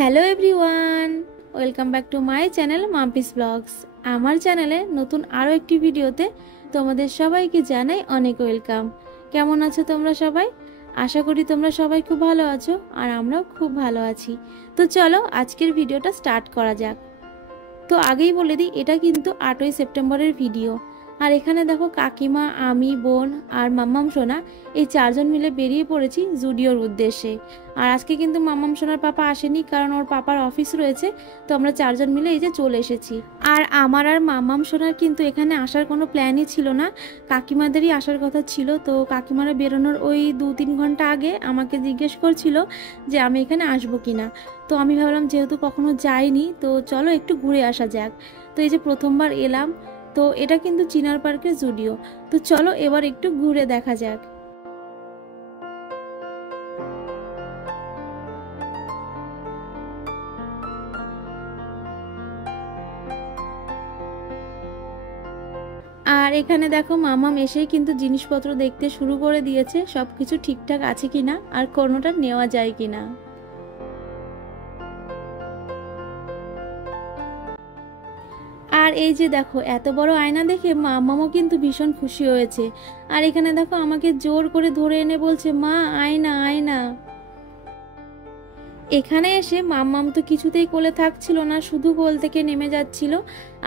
Hello everyone, welcome back to my channel Mampi's blogs. আমার চ্যানেলে নতুন আরও একটি ভিডিওতে তোমাদের সবাইকে জানাই অনেক ওয়েলকাম। কেমন আছো তোমরা সবাই? আশা করি তোমরা সবাই খুব ভালো আছো, আর আমরাও খুব ভালো আছি। তো চলো আজকের ভিডিওটা স্টার্ট করা যাক। তো আগেই বলে দিই, এটা কিন্তু 8ই সেপ্টেম্বরের ভিডিও। আর এখানে দেখো কাকিমা, আমি, বোন আর মাম্মাম সোনা এই চারজন মিলে বেরিয়ে পড়েছি জুডিওর উদ্দেশ্যে। আর আজকে কিন্তু মাম্মাম সোনার পাপা আসেনি, কারণ ওর পাপার অফিস রয়েছে। তো আমরা চারজন মিলে এই যে চলে এসেছি। আর আমার আর মাম্মাম সোনার কিন্তু এখানে আসার কোনো প্ল্যানই ছিল না, কাকিমাদেরই আসার কথা ছিল। তো কাকিমারা বেরোনোর ওই 2-3 ঘন্টা আগে আমাকে জিজ্ঞেস করছিল যে আমি এখানে আসবো কিনা। তো আমি ভাবলাম যেহেতু কখনো যাইনি, তো চলো একটু ঘুরে আসা যাক। তো এই যে প্রথমবার এলাম। তো এটা কিন্তু চিনার পার্কের জুডিও। তো চলো এবার একটু ঘুরে দেখা যাক। আর এখানে দেখো মামাম এসেই কিন্তু জিনিসপত্র দেখতে শুরু করে দিয়েছে, সবকিছু ঠিকঠাক আছে কিনা আর কোনোটা নেওয়া যায় কিনা। আর এই যে দেখো এত বড় আয়না দেখে মামামও কিন্তু ভীষণ খুশি হয়েছে। আর এখানে দেখো আমাকে জোর করে ধরে এনে বলছে, মা আয়না আয়না। এখানে এসে মাম্মাম তো কিছুতেই কোলে থাকছিল না, শুধু কোল থেকে নেমে যাচ্ছিল।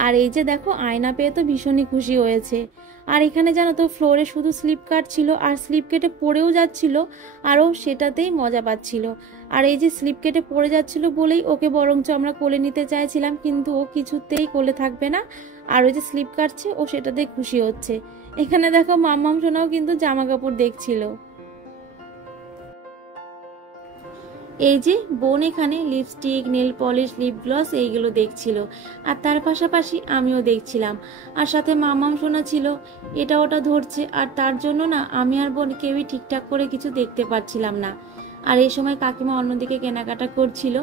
আর এই যে দেখো আয়না পেয়ে তো ভীষণই খুশি হয়েছে। আর এখানে জানো তো ফ্লোরে শুধু স্লিপ কাটছিল, আর স্লিপ কেটে পড়েও যাচ্ছিল, আরও সেটাতেই মজা পাচ্ছিল। আর এই যে স্লিপ কেটে পড়ে যাচ্ছিল বলেই ওকে বরঞ্চ আমরা কোলে নিতে চাইছিলাম, কিন্তু ও কিছুতেই কোলে থাকবে না। আর ওই যে স্লিপ কাটছে ও সেটাতেই খুশি হচ্ছে। এখানে দেখো মাম্মাম সোনাও কিন্তু জামা কাপড় দেখছিল। এই যে বোন এখানে lipstick, nail polish, lip gloss এইগুলো দেখছিল, আর তার পাশাপাশি আমিও দেখছিলাম। আর সাথে মামাম শোনা ছিল, এটা ওটা ধরছে। আর তার জন্য না আমি আর বোন কেউই ঠিকঠাক করে কিছু দেখতে পাচ্ছিলাম না। আর এই সময় কাকিমা অন্যদিকে কেনাকাটা করছিল।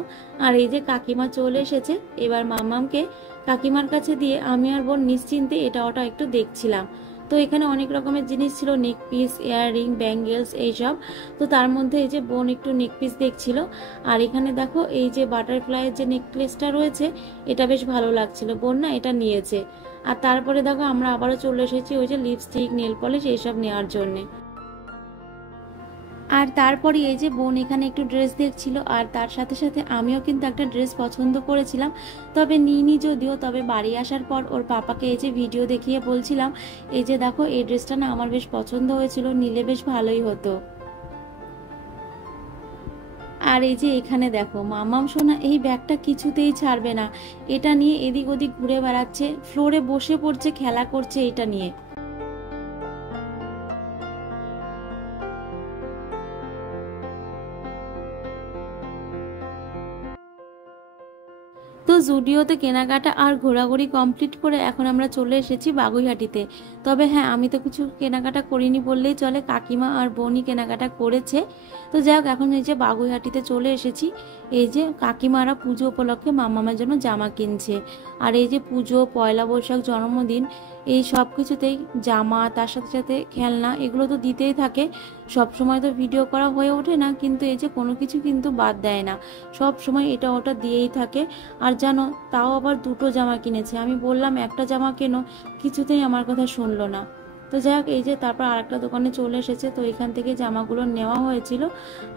আর এই যে কাকিমা চলে এসেছে, এবার মামামকে কাকিমার কাছে দিয়ে আমি আর বোন নিশ্চিন্তে এটা ওটা একটু দেখছিলাম। তো এখানে অনেক রকমের জিনিস ছিল, নেক পিস, ইয়াররিং, ব্যাঙ্গেলস এইসব। তো তার মধ্যে এই যে বোন একটু নেক পিস দেখছিল। আর এখানে দেখো এই যে বাটারফ্লাইয়ের যে নেকলেসটা রয়েছে, এটা বেশ ভালো লাগছিল, বোন না এটা নিয়েছে। আর তারপরে দেখো আমরা আবারও চলে এসেছি ওই যে লিপস্টিক, নেল পলিশ এইসব নেওয়ার জন্যে। আর তারপরে এই যে বোন এখানে একটু ড্রেস দেখছিল, আর তার সাথে সাথে আমিও কিন্তু একটা ড্রেস পছন্দ করেছিলাম, তবে নিইনি যদিও। তবে বাড়ি আসার পর ওর পাপাকে এই যে ভিডিও দেখিয়ে বলছিলাম, এই যে দেখো এই ড্রেসটা না আমার বেশ পছন্দ হয়েছিল, নিলে বেশ ভালোই হতো। আর এই যে এখানে দেখো মামাম সোনা এই ব্যাগটা কিছুতেই ছাড়বে না, এটা নিয়ে এদিক ওদিক ঘুরে বেড়াচ্ছে, ফ্লোরে বসে পড়ছে, খেলা করছে এটা নিয়ে। তো জুডিওতে কেনাকাটা আর ঘোরাঘুরি কমপ্লিট করে এখন আমরা চলে এসেছি বাগুইহাটিতে। তবে হ্যাঁ, আমি তো কিছু কেনাকাটা করিনি বললেই চলে, কাকিমা আর বোনই কেনাকাটা করেছে। তো যাই হোক, এখন এই যে বাগুইহাটিতে চলে এসেছি। এই যে কাকিমারা পুজো উপলক্ষে মামামের জন্য জামা কিনছে। আর এই যে পুজো, পয়লা বৈশাখ, জন্মদিন, এই সব কিছুতেই জামা, তার সাথে সাথে খেলনা, এগুলো তো দিতেই থাকে। সব সময় তো ভিডিও করা হয়ে ওঠে না, কিন্তু এই যে কোনো কিছু কিন্তু বাদ দেয় না, সব সময় এটা ওটা দিয়েই থাকে। আর জানো, তাও আবার 2টো জামা কিনেছে। আমি বললাম একটা জামা কেনো, কিছুতেই আমার কথা শুনলো না। তো যাই হোক, এই যে তারপর আরেকটা দোকানে চলে এসেছে, তো এখান থেকে জামাগুলো নেওয়া হয়েছিল।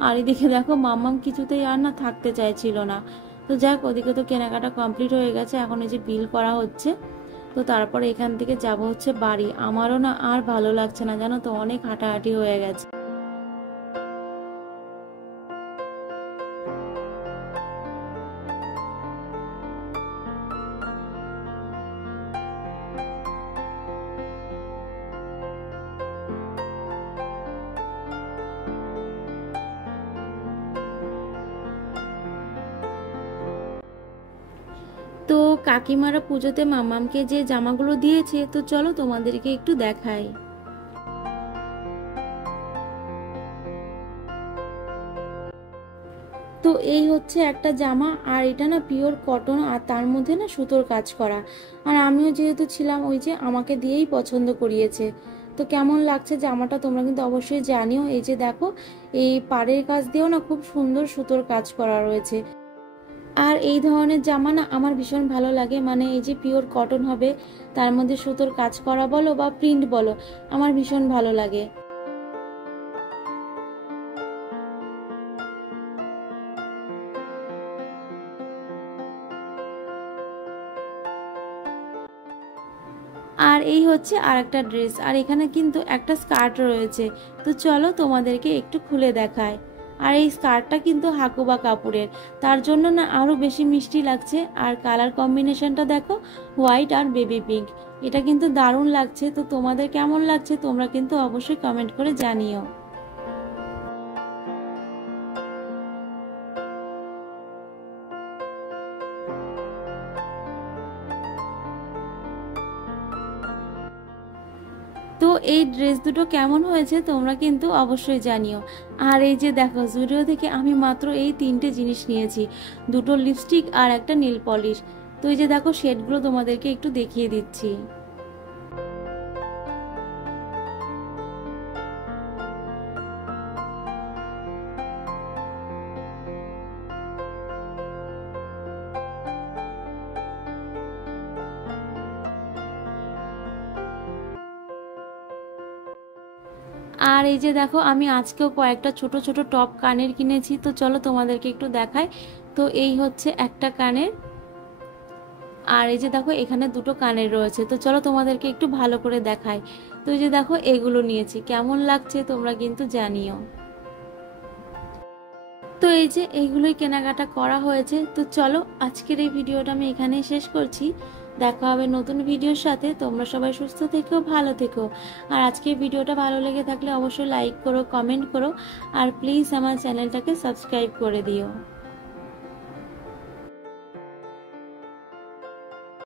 আর এদিকে দেখো মাম্মাম কিছুতেই আর না থাকতে চাইছিল না। তো যাই হোক, ওদিকে তো কেনাকাটা কমপ্লিট হয়ে গেছে, এখন এই যে বিল করা হচ্ছে। তো তারপরে এখান থেকে যাব হচ্ছে বাড়ি। আমারও না আর ভালো লাগছে না, জানো তো, অনেক হাঁটাহাঁটি হয়ে গেছে। তো কাকিমারা পুজোতে মামামকে যে জামাগুলো দিয়েছে, তো চলো তোমাদেরকে একটু দেখাই। তো এই হচ্ছে একটা জামা, আর এটা না পিওর কটন, আর তার মধ্যে না সুতোর কাজ করা। আর আমিও যেহেতু ছিলাম, ওই যে আমাকে দিয়েই পছন্দ করিয়েছে। তো কেমন লাগছে জামাটা তোমরা কিন্তু অবশ্যই জানিও। এই যে দেখো, এই পাড়ের কাজ দিয়েও না খুব সুন্দর সুতোর কাজ করা রয়েছে। আর এই ধরনের জামা না আমার ভীষণ ভালো লাগে, মানে এই যে পিওর কটন হবে, তার মধ্যে সুতোর কাজ করা বলো বা প্রিন্ট বলো, আমার ভীষণ ভালো লাগে। আর এই হচ্ছে আর একটা ড্রেস, আর এখানে কিন্তু একটা স্কার্ট রয়েছে। তো চলো তোমাদেরকে একটু খুলে দেখায়। আর এই স্কার্টটা কিন্তু হাকুবা কাপড়ের, তার জন্য না আরো বেশি মিষ্টি লাগছে। আর কালার কম্বিনেশনটা দেখো, হোয়াইট আর বেবি পিঙ্ক, এটা কিন্তু দারুণ লাগছে। তো তোমাদের কেমন লাগছে তোমরা কিন্তু অবশ্যই কমেন্ট করে জানিও। তো এই ড্রেস দুটো কেমন হয়েছে তোমরা কিন্তু অবশ্যই জানিও। আর এই যে দেখো, জুডিও থেকে আমি মাত্র এই 3টে জিনিস নিয়েছি, দুটো লিপস্টিক আর একটা নীল পলিশ। তো এই যে দেখো শেডগুলো তোমাদেরকে একটু দেখিয়ে দিচ্ছি। আর এই যে দেখো, আমি আজকেও কয়েকটা ছোট ছোট টপ কানের কিনেছি। তো চলো তোমাদেরকে একটু দেখাই। তো এই হচ্ছে একটা কানের, আর এই যে দেখো এখানে দুটো কানের রয়েছে। তো চলো তোমাদেরকে একটু ভালো করে দেখাই। তো এই যে দেখো এগুলো নিয়েছি, কেমন লাগছে তোমরা কিন্তু জানিও। তো এই যে এইগুলোই কেনাকাটা করা হয়েছে। তো চলো আজকের এই ভিডিওটা আমি এখানেই শেষ করছি। দেখা হবে নতুন ভিডিওর সাথে। তোমরা সবাই সুস্থ থেকো, ভালো থেকো। আর আজকের ভিডিওটা ভালো লেগে থাকলে অবশ্যই লাইক করো, কমেন্ট করো, আর প্লিজ আমার চ্যানেলটাকে সাবস্ক্রাইব করে দিও।